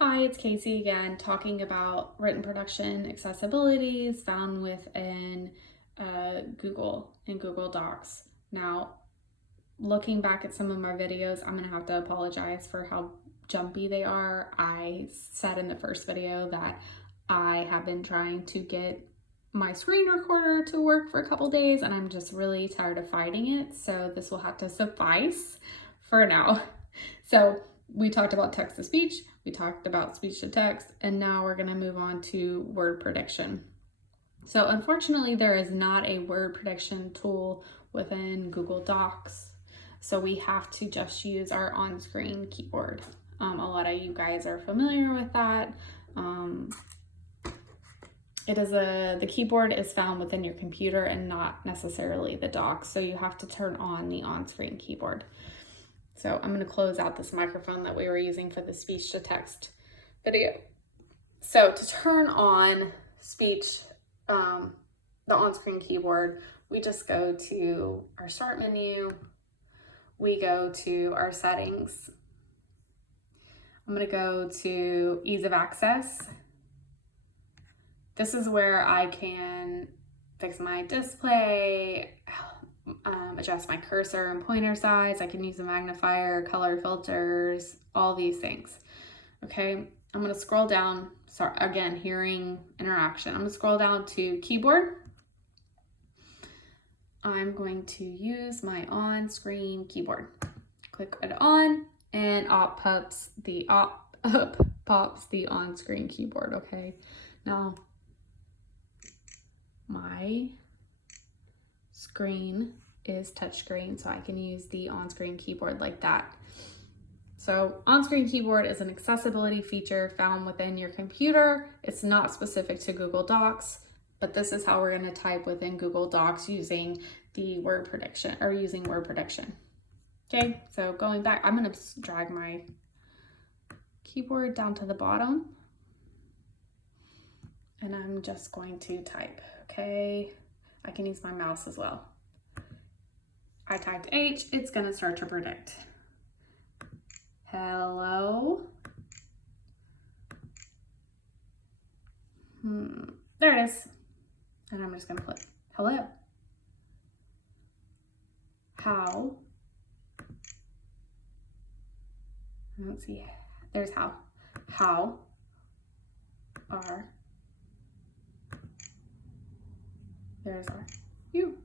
Hi, it's Casey again, talking about written production accessibilities found within Google and Google Docs. Now, looking back at some of my videos, I'm gonna have to apologize for how jumpy they are. I said in the first video that I have been trying to get my screen recorder to work for a couple days and I'm just really tired of fighting it. So this will have to suffice for now. So we talked about text to speech, we talked about speech to text, and now we're gonna move on to word prediction. So unfortunately, there is not a word prediction tool within Google Docs. So we have to just use our on-screen keyboard. A lot of you guys are familiar with that. The keyboard is found within your computer and not necessarily the dock. So you have to turn on the on-screen keyboard. So I'm going to close out this microphone that we were using for the speech to text video. So to turn on speech, the on-screen keyboard, we just go to our start menu. We go to our settings. I'm going to go to ease of access. This is where I can fix my display, adjust my cursor and pointer size. I can use a magnifier, color filters, all these things. Okay, I'm gonna scroll down. Sorry, again, hearing interaction. I'm gonna scroll down to keyboard. I'm going to use my on-screen keyboard. Click it on, and up pops the on-screen keyboard. Okay, now my screen is touchscreen, so I can use the on-screen keyboard like that. So on-screen keyboard is an accessibility feature found within your computer. It's not specific to Google Docs, but this is how we're going to type within Google Docs using the word prediction or using word prediction. Okay, so going back, I'm going to drag my keyboard down to the bottom and I'm just going to type. Okay, I can use my mouse as well. I typed H, it's gonna start to predict. Hello. There it is. And I'm just gonna put hello. How? Let's see, there's how. How are, there's our you.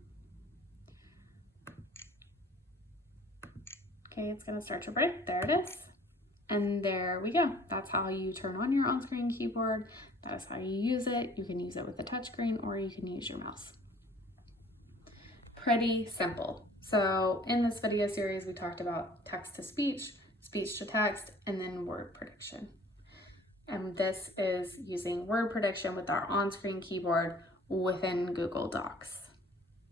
Okay, it's gonna start to predict, there it is. And there we go. That's how you turn on your on-screen keyboard. That is how you use it. You can use it with a touchscreen or you can use your mouse. Pretty simple. So in this video series, we talked about text to speech, speech to text, and then word prediction. And this is using word prediction with our on-screen keyboard within Google Docs.